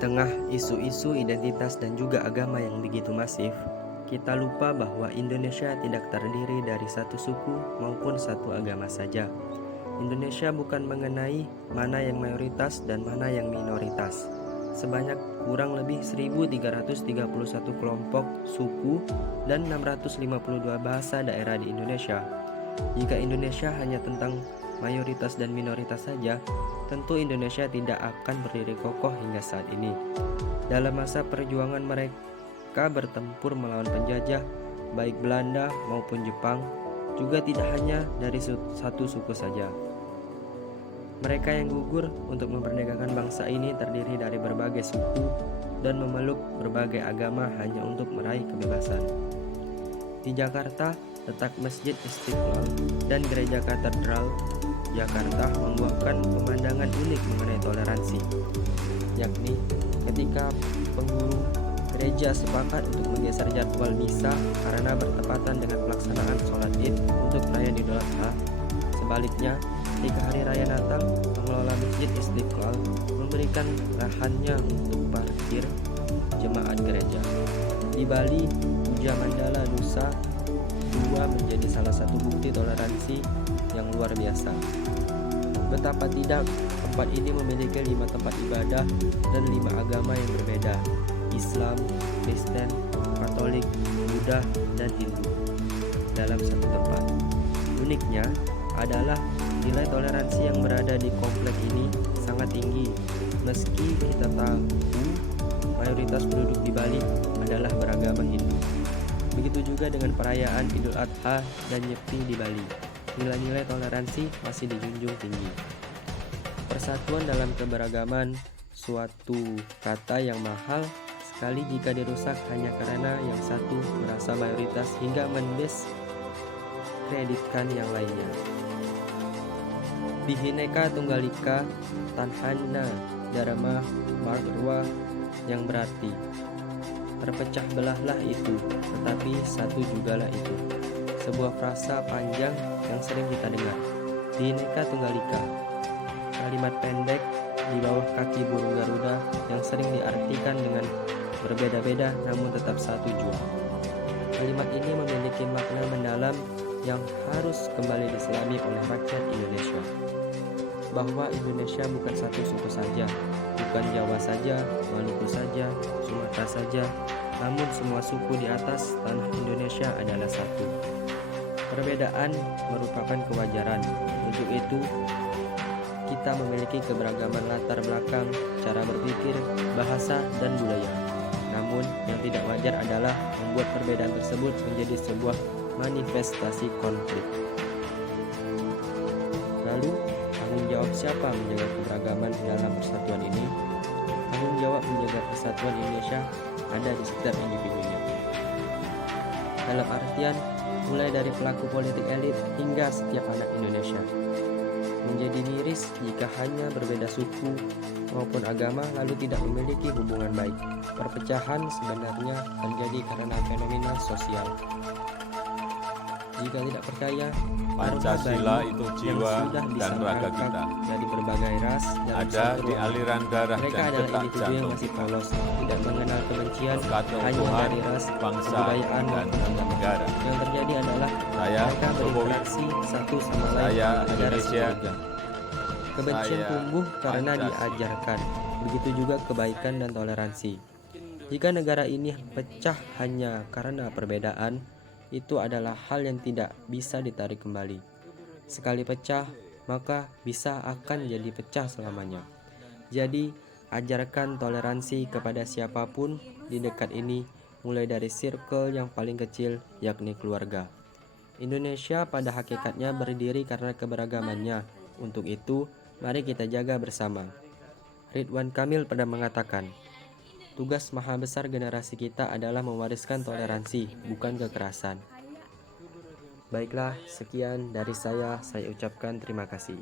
tengah isu-isu identitas dan juga agama yang begitu masif, kita lupa bahwa Indonesia tidak terdiri dari satu suku maupun satu agama saja. Indonesia bukan mengenai mana yang mayoritas dan mana yang minoritas. Sebanyak kurang lebih 1.331 kelompok suku dan 652 bahasa daerah di Indonesia. Jika Indonesia hanya tentang mayoritas dan minoritas saja, tentu Indonesia tidak akan berdiri kokoh hingga saat ini. Dalam masa perjuangan mereka bertempur melawan penjajah, baik Belanda maupun Jepang, juga tidak hanya dari satu suku saja. Mereka yang gugur untuk memerdekakan bangsa ini terdiri dari berbagai suku dan memeluk berbagai agama hanya untuk meraih kebebasan. Di Jakarta, letak Masjid Istiqlal dan Gereja Katedral Jakarta membuahkan pemandangan unik mengenai toleransi, yakni ketika penghulu gereja sepakat untuk menggeser jadwal misa karena bertepatan dengan pelaksanaan sholat Id untuk perayaan Idul Adha. Sebaliknya, ketika hari raya Natal, pengelola Masjid Istiqlal memberikan lahannya untuk parkir jemaat gereja. Di Bali, Puja Mandala Nusa Dua menjadi salah satu bukti toleransi yang luar biasa. Betapa tidak, tempat ini memiliki 5 tempat ibadah dan 5 agama yang berbeda: Islam, Kristen, Katolik, Buddha, dan Hindu dalam satu tempat. Uniknya adalah nilai toleransi yang berada di komplek ini sangat tinggi, meski kita tahu mayoritas penduduk di Bali adalah beragama Hindu. Begitu juga dengan perayaan Idul Adha dan Nyepi di Bali. Nilai-nilai toleransi masih dijunjung tinggi. Persatuan dalam keberagaman, suatu kata yang mahal sekali jika dirusak hanya karena yang satu merasa mayoritas hingga mendiskreditkan yang lainnya. Bhinneka Tunggal Ika Tanhana Dharma Marwa, yang berarti terpecah belahlah itu, tetapi satu jugalah itu. Sebuah frasa panjang yang sering kita dengar. Bhinneka Tunggal Ika, kalimat pendek di bawah kaki burung Garuda yang sering diartikan dengan berbeda-beda namun tetap satu jua. Kalimat ini memiliki makna mendalam yang harus kembali diselami oleh rakyat Indonesia. Bahwa Indonesia bukan satu suku saja, bukan Jawa saja, Maluku saja, Sumatera saja, namun semua suku di atas tanah Indonesia adalah satu. Perbedaan merupakan kewajaran. Untuk itu, kita memiliki keberagaman latar belakang, cara berpikir, bahasa, dan budaya. Namun, yang tidak wajar adalah membuat perbedaan tersebut menjadi sebuah manifestasi konflik. Lalu, tanggung jawab siapa menjaga keberagaman dalam persatuan ini? Tanggung jawab menjaga persatuan Indonesia ada di setiap individunya. Dalam artian, mulai dari pelaku politik elit hingga setiap anak Indonesia. Menjadi miris jika hanya berbeda suku maupun agama lalu tidak memiliki hubungan baik. Perpecahan sebenarnya terjadi karena fenomena sosial. Jika tidak percaya, Pancasila itu jiwa dan raga kita. Dari berbagai ras ada di aliran darah mereka dan adalah detak individu yang jantung masih kita. polos, tidak mengenal kebencian Berkat hanya Tuhan, dari ras, bangsa, kebudayaan dan maupun agama. negara. Yang terjadi adalah Saya, mereka Jokowi, berinteraksi satu sama lain saya, tanpa ada rasa Indonesia, curiga. Kebencian saya, tumbuh karena Pancasila. diajarkan. Begitu juga kebaikan dan toleransi. Jika negara ini pecah hanya karena perbedaan, itu adalah hal yang tidak bisa ditarik kembali. Sekali pecah, maka bisa akan jadi pecah selamanya. Jadi, ajarkan toleransi kepada siapapun di dekat ini, mulai dari circle yang paling kecil, yakni keluarga. Indonesia pada hakikatnya berdiri karena keberagamannya. Untuk itu, mari kita jaga bersama. Ridwan Kamil pernah mengatakan, tugas maha besar generasi kita adalah mewariskan toleransi, bukan kekerasan. Baiklah, sekian dari saya ucapkan terima kasih.